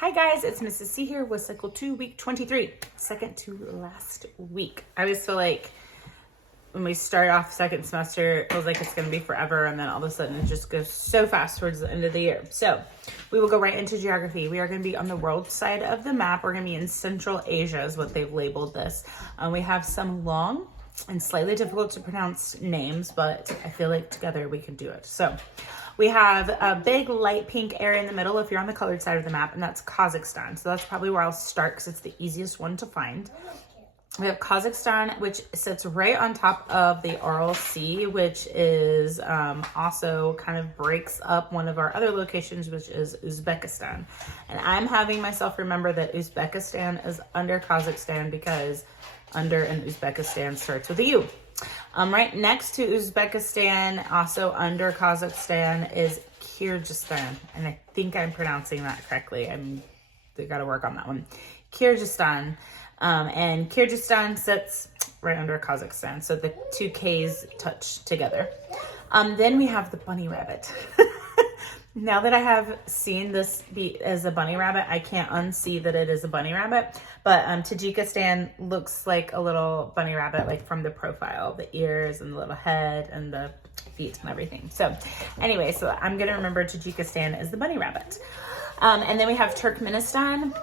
Hi guys, it's Mrs. C here with cycle 2, week 23, second to last week. I always feel like when we start off second semester, it feels like it's going to be forever, and then all of a sudden it just goes so fast towards the end of the year. So we will go right into geography. We are going to be on the world side of the map. We're going to be in Central Asia is what they've labeled this. We have some long and slightly difficult to pronounce names, but I feel like together we can do it. So we have a big light pink area in the middle if you're on the colored side of the map, and that's Kazakhstan. So that's probably where I'll start because it's the easiest one to find. We have Kazakhstan, which sits right on top of the Ural Sea, which is also kind of breaks up one of our other locations, which is Uzbekistan. And I'm having myself remember that Uzbekistan is under Kazakhstan because under and Uzbekistan starts with a U. Right next to Uzbekistan, also under Kazakhstan, is Kyrgyzstan. And I think I'm pronouncing that correctly. They got to work on that one. Kyrgyzstan. And Kyrgyzstan sits right under Kazakhstan. So the two Ks touch together. Then we have the bunny rabbit. Now that I have seen this be as a bunny rabbit, I can't unsee that it is a bunny rabbit. But Tajikistan looks like a little bunny rabbit, like from the profile, the ears and the little head and the feet and everything. So anyway, so I'm going to remember Tajikistan as the bunny rabbit. And then we have Turkmenistan.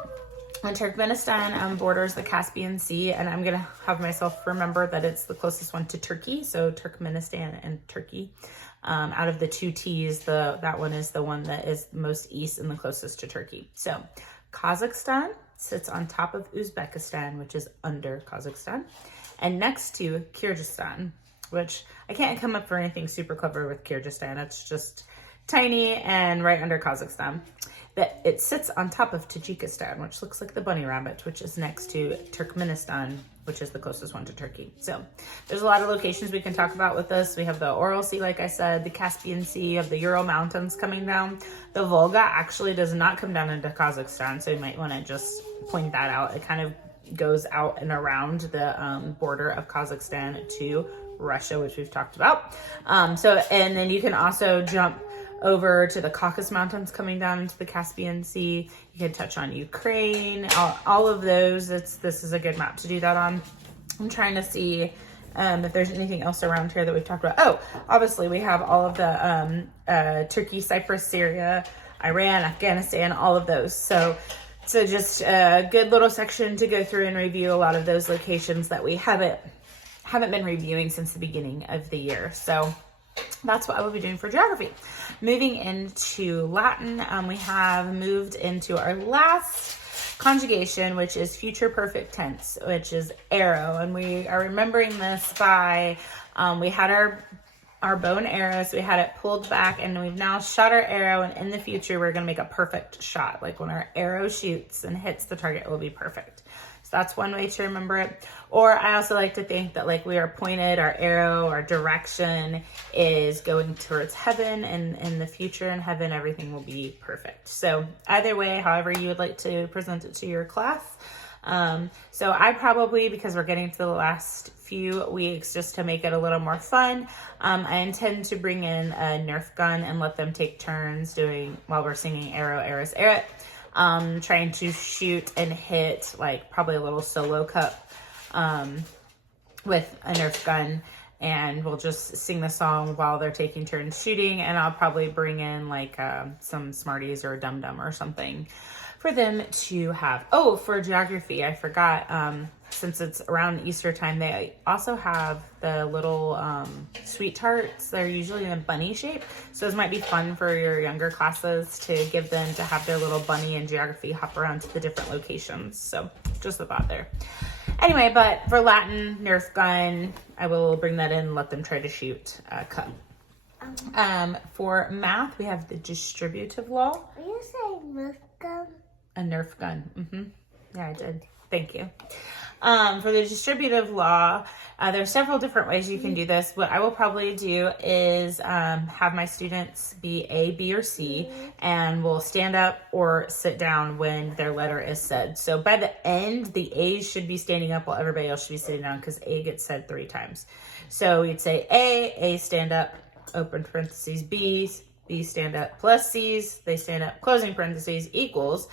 And Turkmenistan borders the Caspian Sea, and I'm going to have myself remember that it's the closest one to Turkey. So Turkmenistan and Turkey. Out of the two T's, that one is the one that is most east and the closest to Turkey. So Kazakhstan sits on top of Uzbekistan, which is under Kazakhstan, and next to Kyrgyzstan, which I can't come up for anything super clever with Kyrgyzstan. It's just tiny and right under Kazakhstan. That it sits on top of Tajikistan, which looks like the bunny rabbit, which is next to Turkmenistan, which is the closest one to Turkey. So there's a lot of locations we can talk about with this. We have the Ural Sea, like I said, the Caspian Sea, of the Ural Mountains coming down. The Volga actually does not come down into Kazakhstan, so you might want to just point that out. It kind of goes out and around the border of Kazakhstan to Russia, which we've talked about. And then you can also jump over to the Caucasus Mountains coming down into the Caspian Sea. You can touch on Ukraine, all of those. This is a good map to do that on. I'm trying to see if there's anything else around here that we've talked about. Oh, obviously we have all of the Turkey, Cyprus, Syria, Iran, Afghanistan, all of those. So just a good little section to go through and review a lot of those locations that we haven't been reviewing since the beginning of the year. So that's what I will be doing for geography. Moving into Latin, we have moved into our last conjugation, which is future perfect tense, which is arrow. And we are remembering this by, we had our bow and arrows, we had it pulled back, and we've now shot our arrow, and in the future we're going to make a perfect shot. Like when our arrow shoots and hits the target, it will be perfect. So that's one way to remember it. Or I also like to think that like we are pointed, our arrow, our direction is going towards heaven, and in the future in heaven, everything will be perfect. So either way, however you would like to present it to your class. So I probably, because we're getting to the last few weeks, just to make it a little more fun, I intend to bring in a Nerf gun and let them take turns doing, while we're singing arrow, arrows, arrow. Trying to shoot and hit like probably a little solo cup with a Nerf gun, and we'll just sing the song while they're taking turns shooting, and I'll probably bring in like some Smarties or a Dum Dum or something for them to have. Oh, for geography, I forgot, since it's around Easter time, they also have the little sweet tarts. They're usually in a bunny shape. So those might be fun for your younger classes to give them to have their little bunny in geography hop around to the different locations. So just a thought there. Anyway, but for Latin, Nerf gun, I will bring that in and let them try to shoot a cup. For math, we have the distributive law. Will you say Nerf gun? A Nerf gun. Mm-hmm. Yeah, I did. Thank you. For the distributive law, there are several different ways you can do this. What I will probably do is have my students be A, B, or C, and will stand up or sit down when their letter is said. So by the end, the A's should be standing up while everybody else should be sitting down, because A gets said 3 times. So you'd say A, stand up, open parentheses, B, B stand up plus C's, they stand up, closing parentheses, equals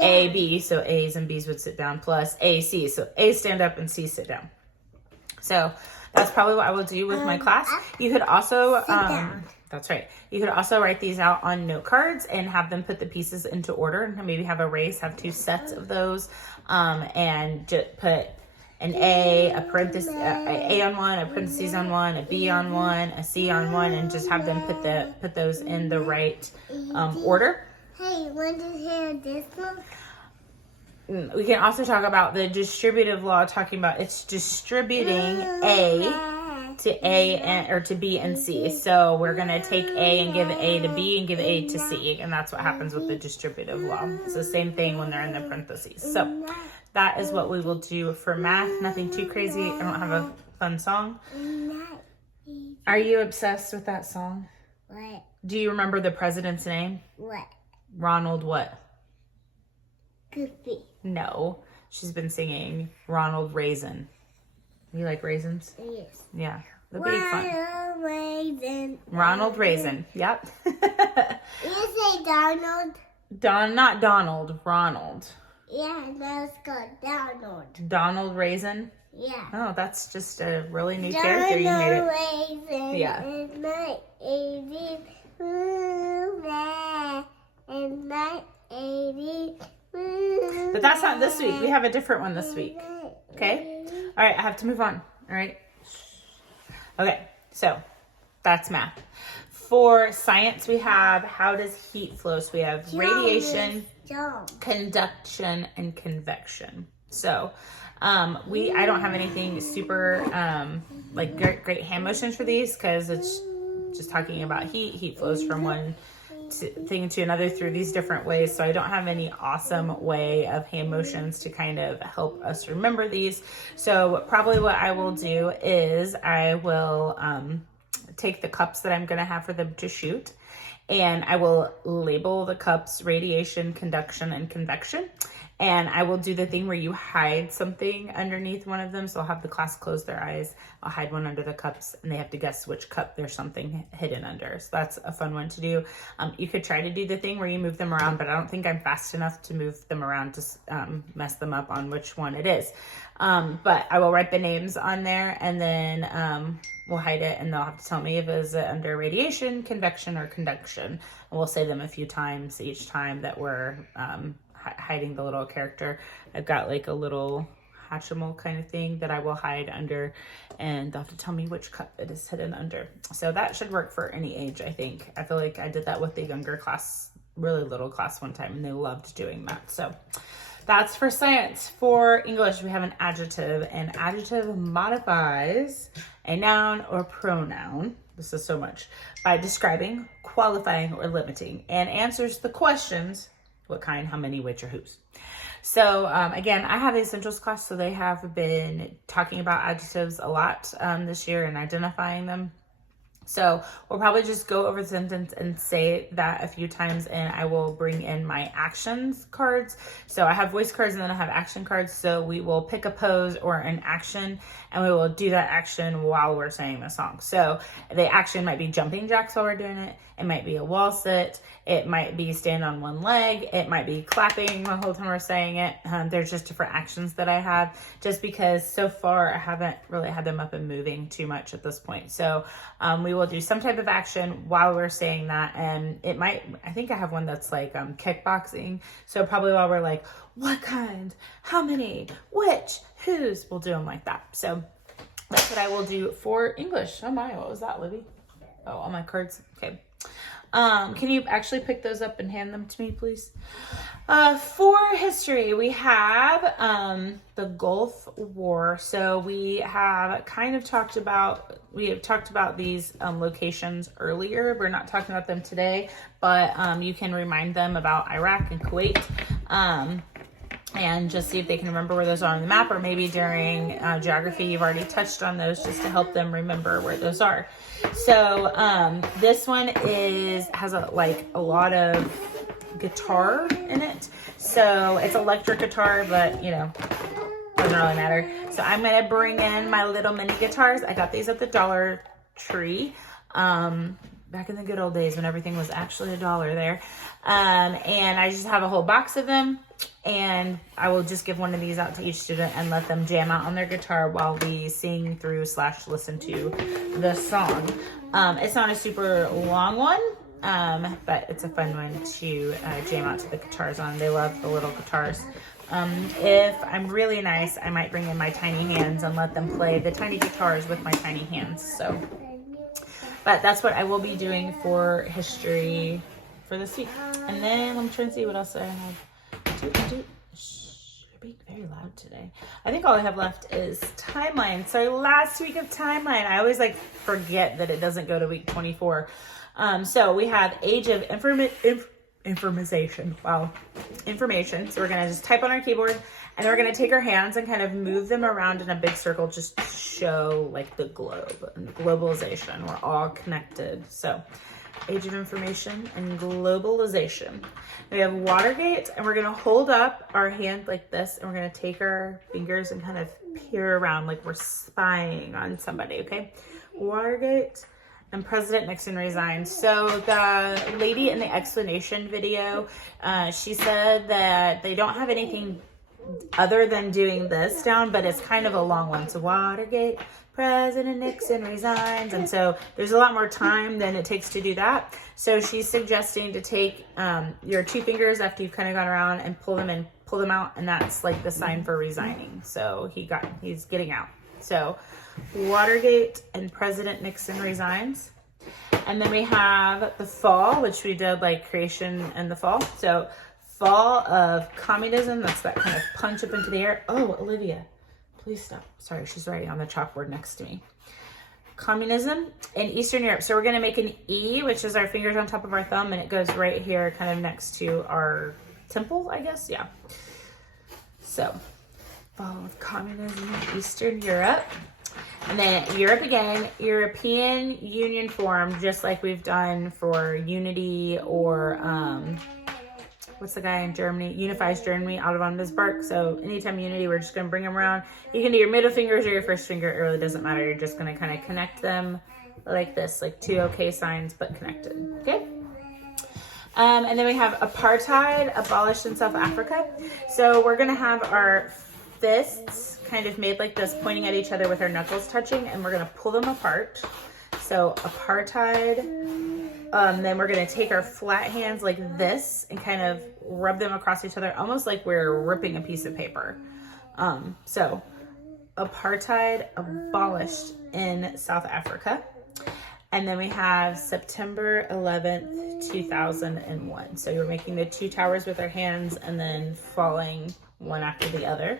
A, B, so A's and B's would sit down, plus A, C, so A stand up and C sit down. So that's probably what I will do with my class. You could also, that's right. You could also write these out on note cards and have them put the pieces into order, and maybe have a race, have 2 sets of those, and just put an A, a parenthesis, a on one, a parentheses on one, a B on one, a C on one, and just have them put those in the right order. Hey, want to hear this one? We can also talk about the distributive law, talking about it's distributing A to A or to B and C. So we're going to take A and give A to B and give A to C. And that's what happens with the distributive law. It's the same thing when they're in the parentheses. So that is what we will do for math. Nothing too crazy. I don't have a fun song. Are you obsessed with that song? What? Do you remember the president's name? What? Ronald what? Goofy. No. She's been singing Ronald Raisin. You like raisins? Yes. Yeah. They're big fun. Ronald Raisin. Ronald Raisin. Yep. You say Donald? Not Donald. Ronald. Yeah, that's called Donald. Donald Raisin. Yeah. Oh, that's just a really new character you made it. Raisin. Yeah. And my baby. And my baby. But that's not this week. We have a different one this week. Okay? All right, I have to move on. All right? Okay, so that's math. For science, we have how does heat flow? So we have radiation, conduction, and convection. So I don't have anything super like great hand motions for these because it's just talking about heat. Heat flows from one thing to another through these different ways. So I don't have any awesome way of hand motions to kind of help us remember these. So probably what I will do is I will take the cups that I'm going to have for them to shoot, and I will label the cups radiation, conduction, and convection. And I will do the thing where you hide something underneath one of them. So I'll have the class close their eyes. I'll hide one under the cups, and they have to guess which cup there's something hidden under. So that's a fun one to do. You could try to do the thing where you move them around, but I don't think I'm fast enough to move them around to mess them up on which one it is. But I will write the names on there, and then we'll hide it, and they'll have to tell me if it's under radiation, convection, or conduction. And we'll say them a few times each time that we're hiding the little character. I've got like a little Hatchimal kind of thing that I will hide under, and they'll have to tell me which cup it is hidden under. So that should work for any age, I think. I feel like I did that with the younger class, really little class one time, and they loved doing that. So that's for science. For English, we have an adjective. An adjective modifies a noun or pronoun. This is so much. By describing, qualifying, or limiting, and answers the questions: what kind, how many, which, or whose. So again, I have the essentials class, so they have been talking about adjectives a lot this year and identifying them. So we'll probably just go over the sentence and say that a few times, and I will bring in my actions cards. So I have voice cards and then I have action cards. So we will pick a pose or an action, and we will do that action while we're saying the song. So the action might be jumping jacks while we're doing it. It might be a wall sit. It might be stand on one leg. It might be clapping the whole time we're saying it. There's just different actions that I have, just because so far I haven't really had them up and moving too much at this point. So we will do some type of action while we're saying that. And it might, I think I have one that's like kickboxing. So probably while we're like, what kind, how many, which, whose, we'll do them like that. So that's what I will do for English. Oh my, what was that, Libby? Oh, all my cards. Okay. Can you actually pick those up and hand them to me, please? For history, we have the Gulf War. So we have talked about these locations earlier. We're not talking about them today, but you can remind them about Iraq and Kuwait. And just see if they can remember where those are on the map, or maybe during geography, you've already touched on those just to help them remember where those are. So this one has a lot of guitar in it. So it's electric guitar, but doesn't really matter. So I'm going to bring in my little mini guitars. I got these at the Dollar Tree. back in the good old days when everything was actually $1 there. And I just have a whole box of them, and I will just give one of these out to each student and let them jam out on their guitar while we sing through / listen to the song. It's not a super long one, but it's a fun one to jam out to the guitars on. They love the little guitars. If I'm really nice, I might bring in my tiny hands and let them play the tiny guitars with my tiny hands. So, but that's what I will be doing for history for this week. And then let me try and see what else I have. Shh, you're being very loud today. I think all I have left is timeline. So last week of timeline, I always like forget that it doesn't go to week 24. So we have age of information. Wow. Information. So we're going to just type on our keyboard, and we're going to take our hands and kind of move them around in a big circle just to show like the globe and globalization. We're all connected. So age of information and globalization. We have Watergate, and we're going to hold up our hand like this, and we're going to take our fingers and kind of peer around like we're spying on somebody. Okay. Watergate. And President Nixon resigned. So the lady in the explanation video, she said that they don't have anything other than doing this down, but it's kind of a long one. So Watergate, President Nixon resigns. And so there's a lot more time than it takes to do that. So she's suggesting to take your 2 fingers after you've kind of gone around and pull them out. And that's like the sign for resigning. So he's getting out. So Watergate and President Nixon resigns. And then we have the fall, which we did like creation and the fall. So fall of communism, that's that kind of punch up into the air. Oh, Olivia, please stop. Sorry, she's writing on the chalkboard next to me. Communism in Eastern Europe. So we're going to make an E, which is our fingers on top of our thumb, and it goes right here kind of next to our temple, I guess. Yeah. So fall of communism in Eastern Europe. And then Europe again, European Union formed, just like we've done for unity or, what's the guy in Germany? Unifies Germany, Otto von Bismarck. So anytime unity, we're just going to bring them around. You can do your middle fingers or your first finger. It really doesn't matter. You're just going to kind of connect them like this, like 2 okay signs, but connected. Okay? And then we have apartheid abolished in South Africa. So we're going to have our fists kind of made like this, pointing at each other with our knuckles touching, and we're going to pull them apart. So apartheid. Then we're going to take our flat hands like this and kind of rub them across each other, almost like we're ripping a piece of paper. So apartheid abolished in South Africa. And then we have September 11th, 2001. So you're making the 2 towers with our hands and then falling one after the other.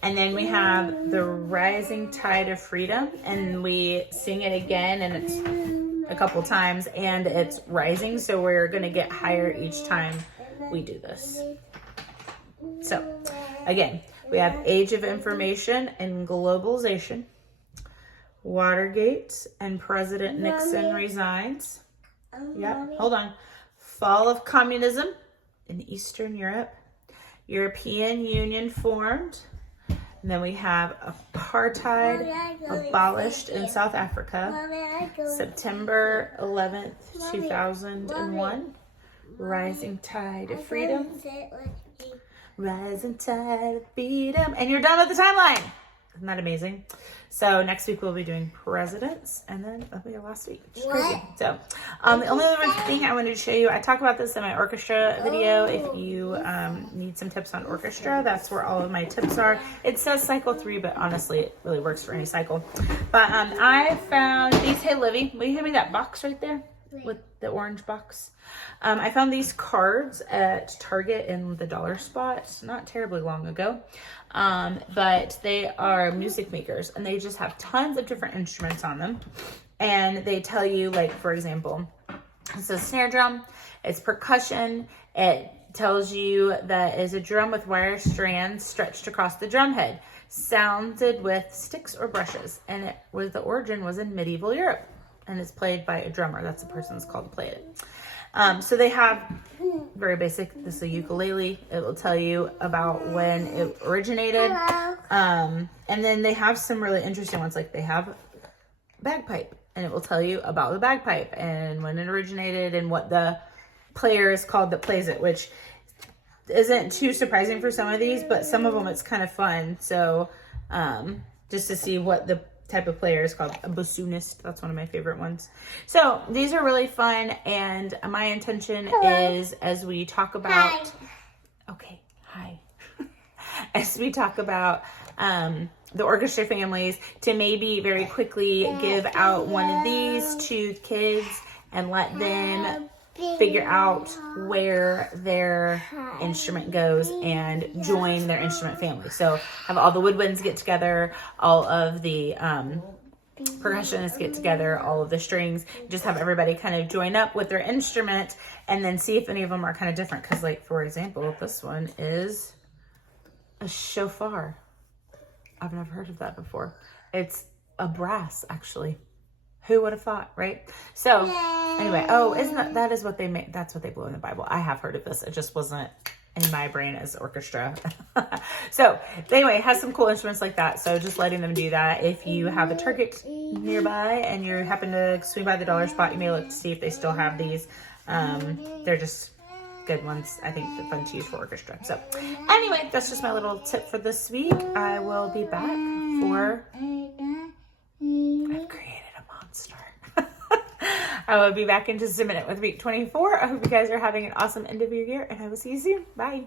And then we have the rising tide of freedom, and we sing it again, and it's a couple times, and it's rising. So we're going to get higher each time we do this. So again, we have age of information and globalization, Watergate and President Nixon resigns. Yeah, hold on. Fall of communism in Eastern Europe, European Union formed. And then we have apartheid abolished in South Africa, September 11th, 2001, rising tide of freedom, rising tide of freedom, and you're done with the timeline. Isn't that amazing? So next week we'll be doing presidents, and then that'll be our last week, which is crazy. So the only other thing I wanted to show you, I talk about this in my orchestra video. If you need some tips on orchestra, that's where all of my tips are. It says cycle 3, but honestly, it really works for any cycle. But I found these. Hey, Livy, will you hand me that box right there with the orange box? I found these cards at Target in the dollar spot not terribly long ago. But they are music makers, and they just have tons of different instruments on them. And they tell you, like, for example, it's a snare drum, it's percussion, it tells you that is a drum with wire strands stretched across the drum head, sounded with sticks or brushes, and the origin was in medieval Europe, and it's played by a drummer. That's the person that's called to play it. So they have very basic, this is a ukulele. It will tell you about when it originated. And then they have some really interesting ones, like they have bagpipe, and it will tell you about the bagpipe and when it originated and what the player is called that plays it, which isn't too surprising for some of these, but some of them it's kind of fun. So just to see what the type of player is called. A bassoonist, that's one of my favorite ones. So these are really fun, and my intention is, as we talk about as we talk about the orchestra families, to maybe very quickly give out one of these to kids and let them figure out where their instrument goes and join their instrument family. So have all the woodwinds get together, all of the percussionists get together, all of the strings, just have everybody kind of join up with their instrument and then see if any of them are kind of different. Because like, for example, this one is a shofar. I've never heard of that before. It's a brass, actually. Who would have thought, right? So anyway, that is what they make. That's what they blow in the Bible. I have heard of this. It just wasn't in my brain as orchestra. So anyway, it has some cool instruments like that. So just letting them do that. If you have a Target nearby and you happen to swing by the dollar spot, you may look to see if they still have these. They're just good ones. I think they're fun to use for orchestra. So anyway, that's just my little tip for this week. I will be back for... I've created a monster. I will be back in just a minute with week 24. I hope you guys are having an awesome end of your year, and I will see you soon. Bye.